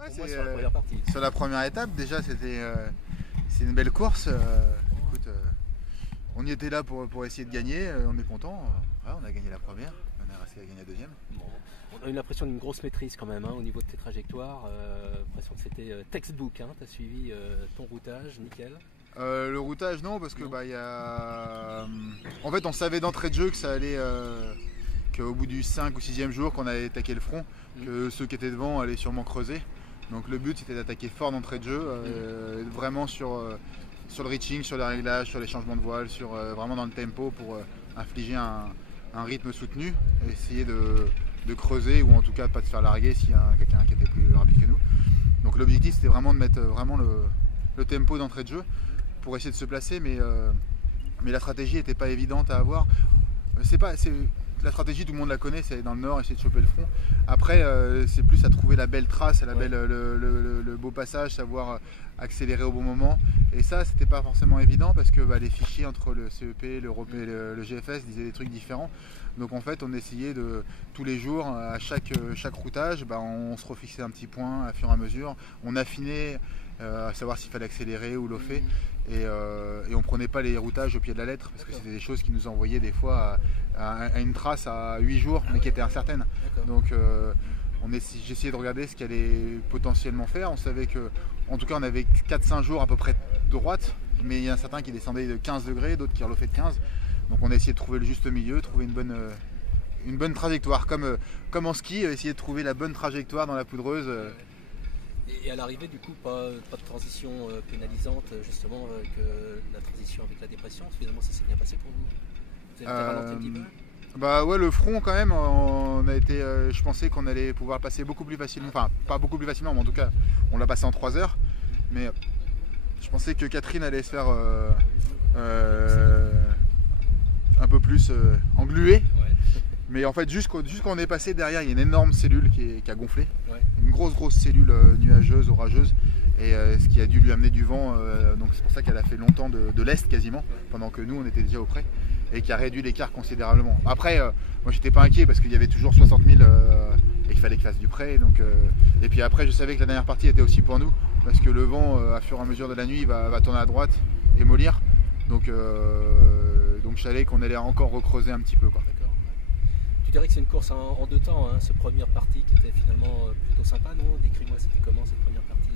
Ouais, Au moins sur la première partie. Sur la première étape, déjà, c'est une belle course. Écoute, on y était là pour essayer de gagner. On est content. Ouais, on a gagné la première. On est resté à gagner la deuxième. Bon, on a eu l'impression d'une grosse maîtrise quand même au niveau de tes trajectoires. L'impression que c'était textbook. Tu as suivi ton routage, nickel. Le routage, non, parce que en fait, on savait d'entrée de jeu que ça allait. Qu'au bout du 5 ou 6e jour, qu'on allait attaquer le front, que ceux qui étaient devant allaient sûrement creuser. Donc le but, c'était d'attaquer fort d'entrée de jeu, vraiment sur le reaching, sur les réglages, sur les changements de voile, vraiment dans le tempo pour infliger un rythme soutenu et essayer de creuser ou en tout cas pas de se faire larguer s'il y a quelqu'un qui était plus rapide que nous. Donc l'objectif, c'était vraiment de mettre vraiment le tempo d'entrée de jeu pour essayer de se placer, mais la stratégie n'était pas évidente à avoir. La stratégie, tout le monde la connaît, c'est aller dans le nord, essayer de choper le front. Après, c'est plus à trouver la belle trace, le beau passage, savoir accélérer au bon moment. Et ça, c'était pas forcément évident parce que les fichiers entre le CEP, l'Europe et le GFS disaient des trucs différents. Donc en fait, on essayait tous les jours, à chaque routage, on se refixait un petit point à fur et à mesure. On affinait à savoir s'il fallait accélérer ou lofer. Et on prenait pas les routages au pied de la lettre parce que c'était des choses qui nous envoyaient des fois à une trace à 8 jours mais qui était incertaine. Donc j'essayais de regarder ce qu'elle allait potentiellement faire. On savait que en tout cas on avait 4-5 jours à peu près droite, mais il y en a certains qui descendaient de 15 degrés, d'autres qui relofaient de 15. Donc on a essayé de trouver le juste milieu, trouver une bonne trajectoire, comme en ski, essayer de trouver la bonne trajectoire dans la poudreuse. Et à l'arrivée, du coup, pas de transition pénalisante, justement, que la transition avec la dépression. Finalement, ça s'est bien passé pour vous. Vous avez été ralenti un petit peu. Ouais, le front quand même, on a été, je pensais qu'on allait pouvoir le passer beaucoup plus facilement, enfin pas beaucoup plus facilement, mais en tout cas on l'a passé en 3 heures, mais je pensais que Catherine allait se faire un peu plus engluer. Ouais. Mais en fait, juste quand on est passé derrière, il y a une énorme cellule qui a gonflé. Ouais. Une grosse cellule nuageuse, orageuse. Et ce qui a dû lui amener du vent. Donc c'est pour ça qu'elle a fait longtemps de l'est quasiment, pendant que nous on était déjà au près. Et qui a réduit l'écart considérablement. Après, moi j'étais pas inquiet parce qu'il y avait toujours 60 000 et qu'il fallait qu'il fasse du près. Donc, et puis après, je savais que la dernière partie était aussi pour nous. Parce que le vent, à fur et à mesure de la nuit, va tourner à droite et mollir. Donc je savais qu'on allait encore recreuser un petit peu, quoi. Tu dirais que c'est une course en 2 temps, cette première partie qui était finalement plutôt sympa, non? Décris-moi, c'était comment cette première partie?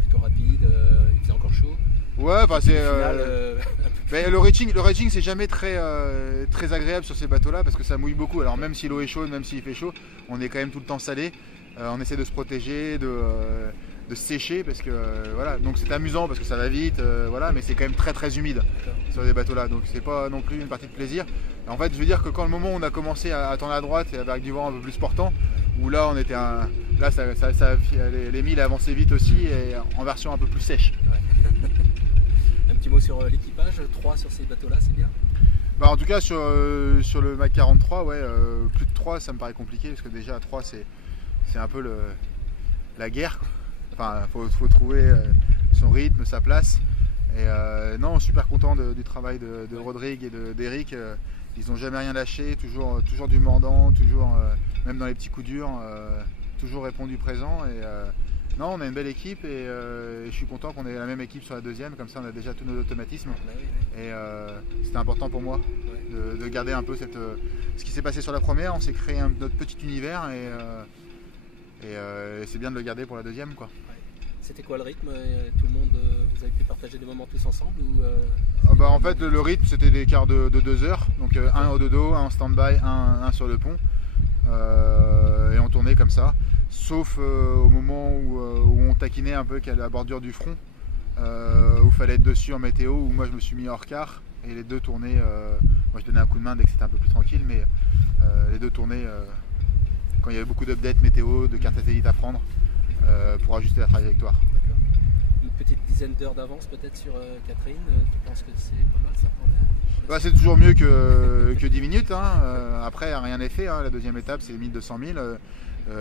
Plutôt rapide, il faisait encore chaud. Ouais, c'est le reaching c'est jamais très agréable sur ces bateaux-là parce que ça mouille beaucoup. Alors même si l'eau est chaude, même s'il fait chaud, on est quand même tout le temps salé. On essaie de se protéger, de se sécher parce que voilà. Donc c'est amusant parce que ça va vite, voilà, mais c'est quand même très humide sur des bateaux-là. Donc c'est pas non plus une partie de plaisir. Et en fait, je veux dire que quand le moment où on a commencé à tourner à droite et avec du vent un peu plus portant, où là on était les milles avançaient vite aussi et en version un peu plus sèche. Ouais. Un petit mot sur l'équipage, 3 sur ces bateaux-là, c'est bien? En tout cas sur le Mach 43, ouais, plus de 3 ça me paraît compliqué parce que déjà à 3 c'est un peu la guerre, quoi. Enfin, faut trouver son rythme, sa place. Et non, super content du travail de Rodrigue et d'Eric. Ils n'ont jamais rien lâché, toujours du mordant, toujours même dans les petits coups durs, toujours répondu présent. Et non, on a une belle équipe et je suis content qu'on ait la même équipe sur la deuxième, comme ça on a déjà tous nos automatismes. Et c'était important pour moi de garder un peu ce qui s'est passé sur la première. On s'est créé notre petit univers et c'est bien de le garder pour la deuxième, quoi. C'était quoi le rythme? Tout le monde, vous avez pu partager des moments tous ensemble ou en fait, le rythme c'était des quarts de 2 heures, donc un au dodo, un en stand-by, un sur le pont, et on tournait comme ça, sauf au moment où on taquinait un peu qu'à la bordure du front, où il fallait être dessus en météo, où moi je me suis mis hors quart, et les deux tournaient, moi je donnais un coup de main dès que c'était un peu plus tranquille, mais les deux tournaient quand il y avait beaucoup d'updates météo, de cartes satellites à prendre, pour ajuster la trajectoire. D'accord. Une petite dizaine d'heures d'avance peut-être sur Catherine, tu penses que c'est pas mal ça pour la c'est toujours mieux que 10 minutes, après rien n'est fait, la deuxième étape c'est 1200 000,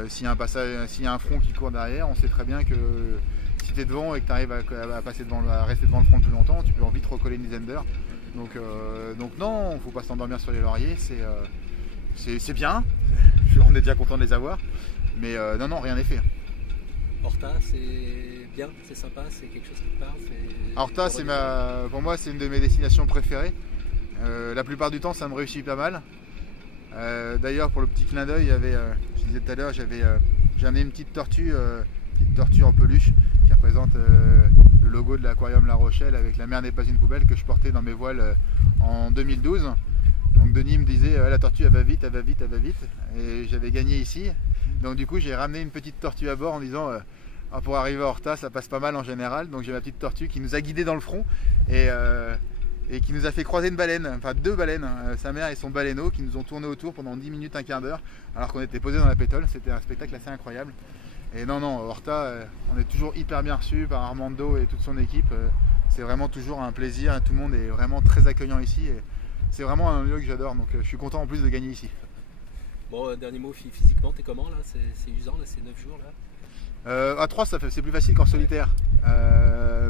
s'il y a un front qui court derrière, on sait très bien que si tu es devant et que tu arrives à rester devant le front plus longtemps, tu peux vite recoller une dizaine d'heures. Donc non, il ne faut pas s'endormir sur les lauriers, c'est bien, on est déjà content de les avoir, mais non, rien n'est fait. Horta, c'est bien, c'est sympa, c'est quelque chose qui te parle. Horta, pour moi, c'est une de mes destinations préférées. La plupart du temps, ça me réussit pas mal. D'ailleurs, pour le petit clin d'œil, je disais tout à l'heure, j'ai amené une petite tortue en peluche qui représente le logo de l'aquarium La Rochelle avec La mer n'est pas une poubelle que je portais dans mes voiles en 2012. Donc Denis me disait la tortue elle va vite, elle va vite, elle va vite, et j'avais gagné ici. Donc du coup j'ai ramené une petite tortue à bord en disant pour arriver à Horta ça passe pas mal en général. Donc j'ai ma petite tortue qui nous a guidés dans le front et qui nous a fait croiser une baleine, enfin 2 baleines, sa mère et son baleineau, qui nous ont tourné autour pendant 10 minutes, un quart d'heure, alors qu'on était posé dans la pétole. C'était un spectacle assez incroyable. Et non, Horta, on est toujours hyper bien reçu par Armando et toute son équipe. C'est vraiment toujours un plaisir, tout le monde est vraiment très accueillant ici. Et c'est vraiment un lieu que j'adore, donc je suis content en plus de gagner ici. Bon, dernier mot, physiquement, t'es comment là? C'est usant, là, c'est 9 jours là? À 3, c'est plus facile qu'en solitaire.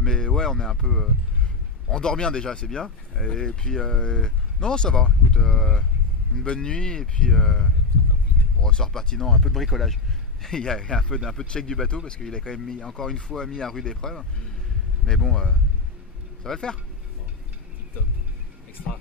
Mais ouais, on est un peu... on dort bien déjà, c'est bien. Et puis, non, ça va. Écoute, une bonne nuit et puis on ressort reparti. Non, un peu de bricolage. Il y a un peu de check du bateau parce qu'il a quand même encore une fois mis à rude épreuve. Mais bon, ça va le faire. Bon, tip top, extra.